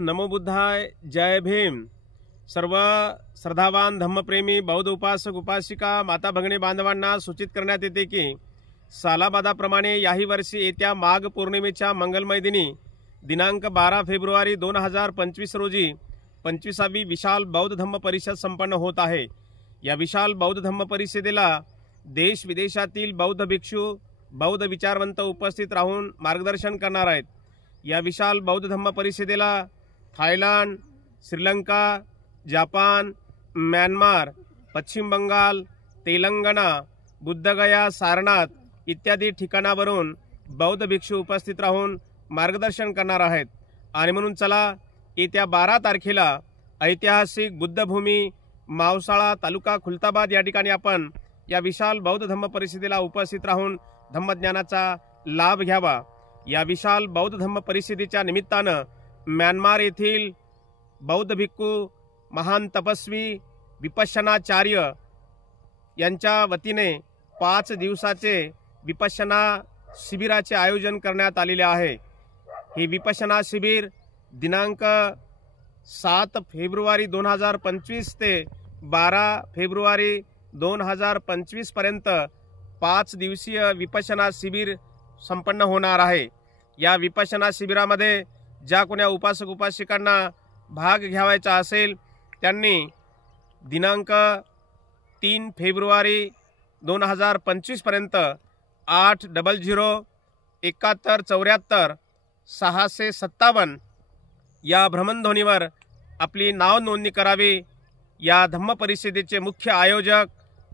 नमो बुद्धाय, जय भीम। सर्व श्रद्धावान धम्मप्रेमी बौद्ध उपासक उपासिका माता भगिनी बांधवांना सूचित करण्यात येते की सालाबादाप्रमाणे याही वर्षी येत्या माघ पौर्णिमेच्या मंगलमय दिनी दिनांक 12 फेब्रुवारी 2025 रोजी 25वी विशाल बौद्ध धम्म परिषद संपन्न होत आहे। या विशाल बौद्ध धम्म परिषदेला देश विदेशातील बौद्ध भिक्षू, बौद्ध विचारवंत उपस्थित राहून मार्गदर्शन करणार आहेत। या विशाल बौद्ध धम्म परिषदेला थायलंड, श्रीलंका, जापान, म्यानमार, पश्चिम बंगाल, तेलंगणा, बुद्धगया, सारनाथ इत्यादी ठिकाणावरून बौद्ध भिक्षू उपस्थित राहून मार्गदर्शन करणार आहेत। आणि म्हणून चला येत्या 12 तारखेला ऐतिहासिक बुद्धभूमी मावसाळा तालुका खुलताबाद या ठिकाणी आपण या विशाल बौद्ध धम्म परिषदेला उपस्थित राहून धम्मज्ञानाचा लाभ घ्यावा। या विशाल बौद्ध धम्म परिषदेच्या निमित्तानं म्यानमार येथील बौद्ध भिक्खू, महान तपस्वी विपश्यनाचार्य यांच्या वतीने 5 दिवसाचे विपश्यना शिबिराचे आयोजन करण्यात आलेले आहे। हे विपश्यना शिबिर दिनांक 7 फेब्रुवारी 2025 ते 12 फेब्रुवारी 2025 पर्यंत 5 दिवसीय विपश्यना शिबिर संपन्न होणार आहे। या विपश्यना शिबिरामध्ये ज्या कोण्या उपासक उपासिकांना भाग घ्यावायचा असेल त्यांनी दिनांक 3 फेब्रुवारी 2025 पर्यंत 8007174 या भ्रमणध्वनीवर आपली नाव नोंदणी करावी। या धम्म परिषदेचे मुख्य आयोजक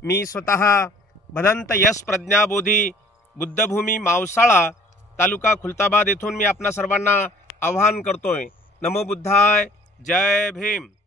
मी स्वतः भदंत यश प्रज्ञाबोधी बुद्धभूमी मावसाळा तालुका खुलताबाद येथून मी आपणा सर्वांना आवाहन करतोय। नमो बुद्धाय, जय भीम।